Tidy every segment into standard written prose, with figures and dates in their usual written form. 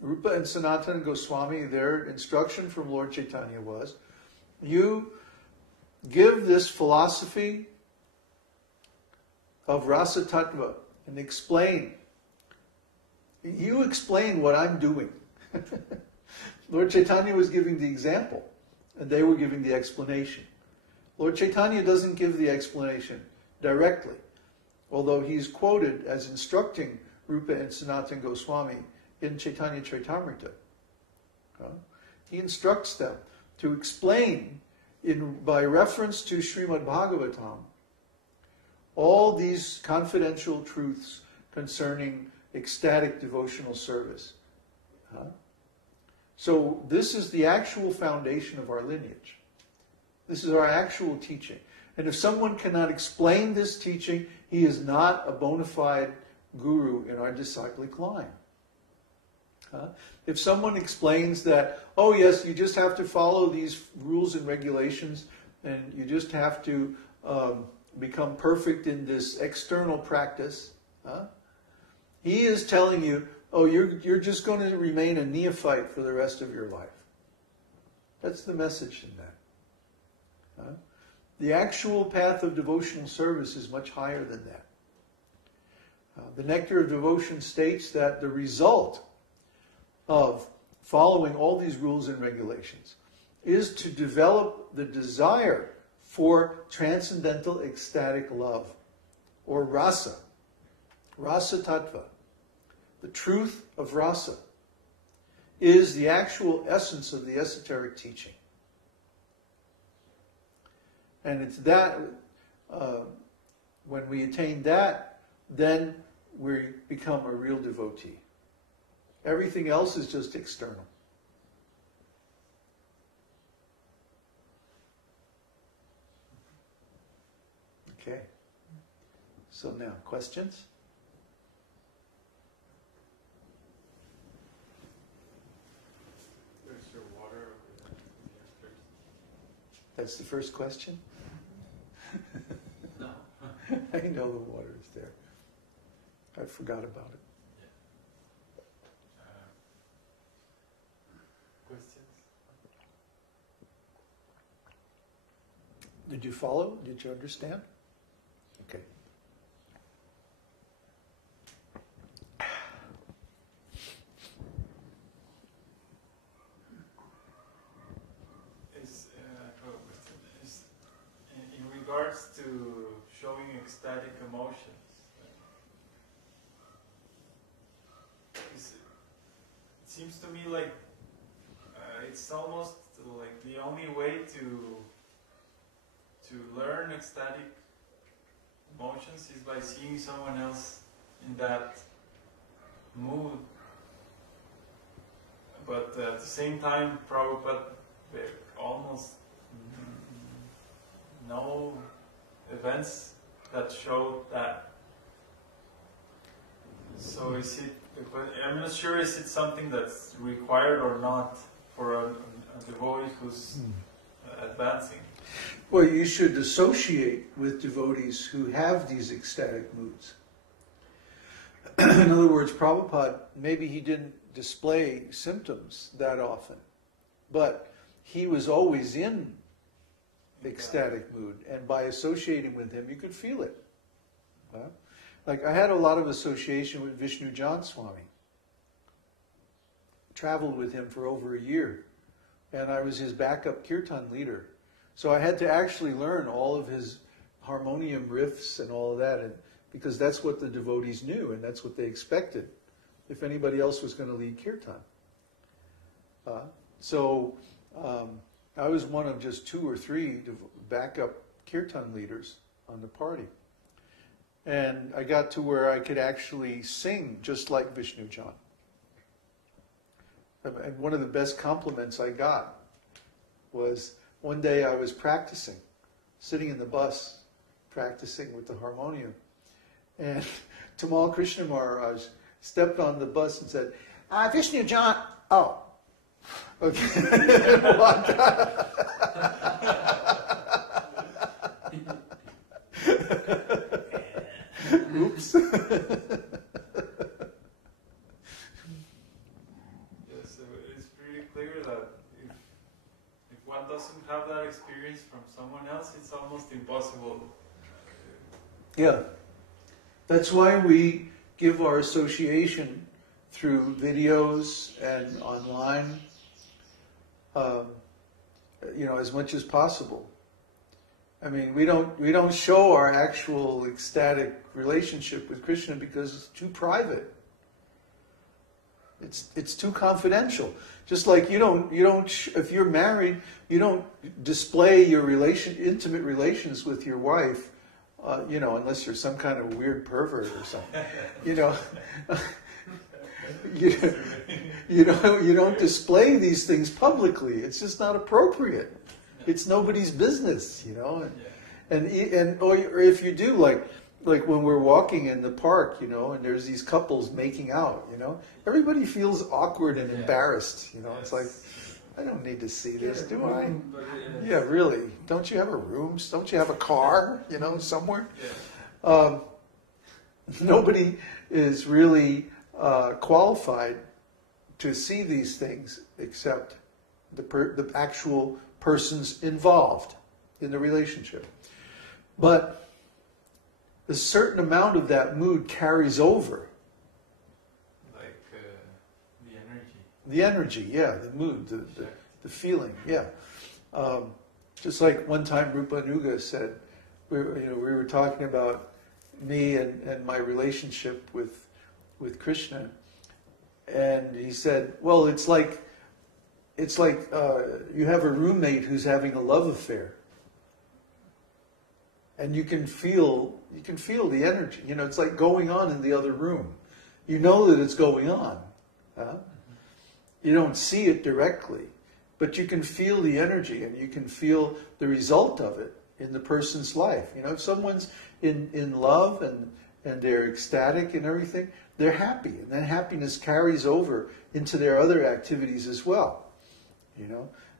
Rupa and Sanatana Goswami, their instruction from Lord Caitanya was, you give this philosophy of rasa tattva and explain. You explain what I'm doing. Lord Caitanya was giving the example, and they were giving the explanation. Lord Caitanya doesn't give the explanation directly, although he's quoted as instructing Rupa and Sanatana Goswami in Chaitanya Charitamrita. He instructs them to explain, by reference to Śrīmad Bhāgavatam, all these confidential truths concerning ecstatic devotional service. So this is the actual foundation of our lineage. This is our actual teaching. And if someone cannot explain this teaching, he is not a bona fide guru in our disciplic line. If someone explains that, oh yes, you just have to follow these rules and regulations, and you just have to become perfect in this external practice, he is telling you, oh, you're just going to remain a neophyte for the rest of your life. That's the message in that. The actual path of devotional service is much higher than that. The Nectar of Devotion states that the result of following all these rules and regulations is to develop the desire for transcendental ecstatic love, or rasa, rasa tattva. The truth of rasa is the actual essence of the esoteric teaching. And it's that, when we attain that, then we become a real devotee. Everything else is just external. Okay. So now, questions? There's your water. That's the first question? No. I know the water is there. I forgot about it. Questions? Did you follow? Did you understand? Okay. In regards to showing ecstatic emotions, it seems to me like it's almost like the only way to learn ecstatic emotions is by seeing someone else in that mood. But at the same time, Prabhupada, there almost no events that showed that. So is it, I'm not sure, is it something that's required or not for a devotee who's advancing? Well, you should associate with devotees who have these ecstatic moods. In other words, Prabhupada, maybe he didn't display symptoms that often, but he was always in ecstatic mood, and by associating with him, you could feel it. Like I had a lot of association with Vishnu Jan Swami. Traveled with him for over a year, and I was his backup kirtan leader. So I had to actually learn all of his harmonium riffs and all of that, and because that's what the devotees knew, and that's what they expected if anybody else was going to lead kirtan. I was one of just 2 or 3 backup kirtan leaders on the party. And I got to where I could actually sing just like Vishnu Jan. And one of the best compliments I got was one day I was practicing, sitting in the bus, practicing with the harmonium. And Tamal Krishna Maharaj stepped on the bus and said, Vishnu Jan, oh. Okay. Oops. doesn't have that experience from someone else, it's almost impossible. Yeah. That's why we give our association through videos and online, as much as possible. I mean, we don't show our actual ecstatic relationship with Krishna because it's too private. It's too confidential. Just like you don't if you're married, you don't display your intimate relations with your wife, unless you're some kind of weird pervert or something. You don't display these things publicly. It's just not appropriate. It's nobody's business, or if you do, like when we're walking in the park, and there's these couples making out, everybody feels awkward and embarrassed, It's like, I don't need to see this, do I? Yeah, really. Don't you have a room? Don't you have a car, somewhere? Nobody is really qualified to see these things except the actual persons involved in the relationship. But a certain amount of that mood carries over. Like the energy. The energy, yeah, the mood, the feeling, yeah. Just like one time Rupa Nuga said, we were talking about me and my relationship with Krishna, and he said, well, it's like you have a roommate who's having a love affair, and you can feel the energy. It's like going on in the other room. You know that it's going on. You don't see it directly, but you can feel the energy, and you can feel the result of it in the person's life. If someone's in love and they're ecstatic and everything, they're happy, and that happiness carries over into their other activities as well.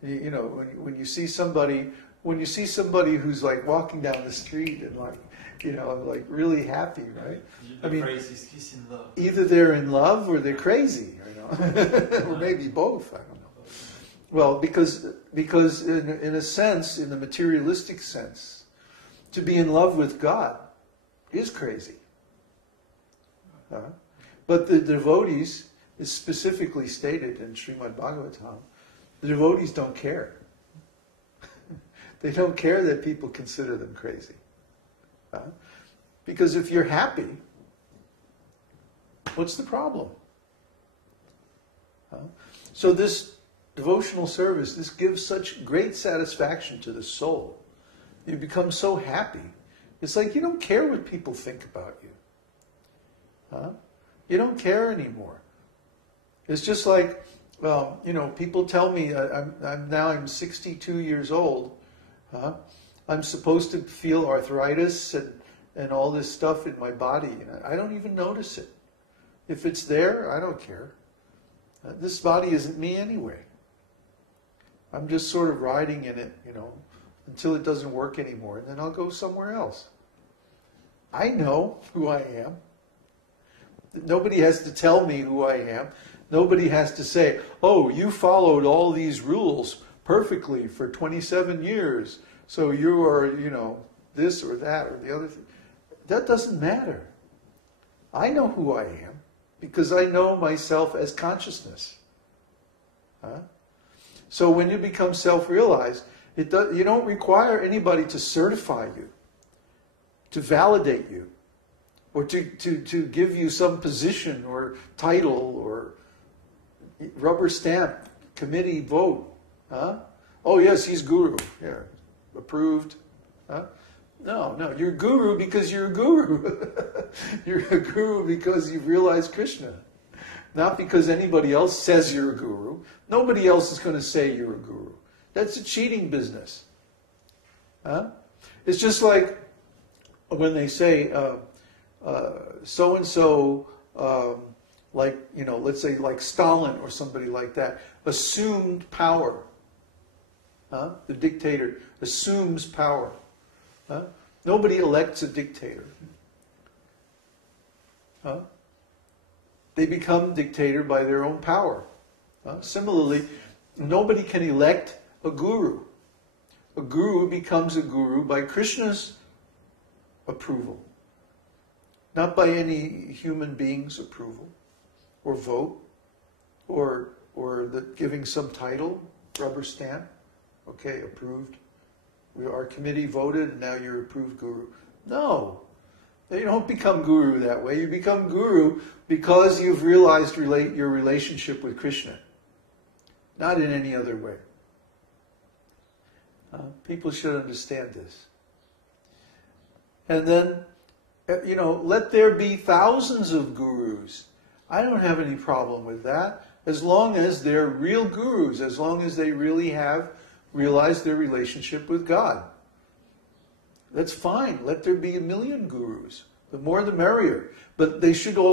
When you see somebody who's like walking down the street and like really happy, right? The phrase is he's in love. Either they're in love or they're crazy, or maybe both. I don't know. Well, because in a sense, in the materialistic sense, to be in love with God is crazy. But the devotees, is specifically stated in Śrīmad Bhāgavatam, the devotees don't care. They don't care that people consider them crazy. Because if you're happy, what's the problem? So this devotional service, this gives such great satisfaction to the soul. You become so happy. It's like you don't care what people think about you. You don't care anymore. It's just like, people tell me, I'm 62 years old. I'm supposed to feel arthritis and all this stuff in my body. I don't even notice it. If it's there, I don't care. This body isn't me anyway. I'm just sort of riding in it, until it doesn't work anymore, and then I'll go somewhere else. I know who I am. Nobody has to tell me who I am. Nobody has to say, oh, you followed all these rules perfectly for 27 years, so you are, this or that or the other thing. That doesn't matter. I know who I am because I know myself as consciousness. So when you become self-realized, you don't require anybody to certify you, to validate you, or to give you some position or title or rubber stamp, committee vote. Oh yes, he's guru. Yeah, approved. No, you're guru because you're a guru. You're a guru because you've realized Krishna. Not because anybody else says you're a guru. Nobody else is going to say you're a guru. That's a cheating business. It's just like when they say so-and-so, let's say like Stalin or somebody like that, assumed power. The dictator assumes power. Nobody elects a dictator. They become dictator by their own power. Similarly, nobody can elect a guru. A guru becomes a guru by Krishna's approval, not by any human being's approval or vote or giving some title, rubber stamp. Okay, approved. Our committee voted, and now you're approved guru. No, you don't become guru that way. You become guru because you've realized your relationship with Krishna, not in any other way. People should understand this. And then, let there be thousands of gurus. I don't have any problem with that, as long as they're real gurus, as long as they really have realized their relationship with God. That's fine. Let there be 1,000,000 gurus. The more the merrier. But they should all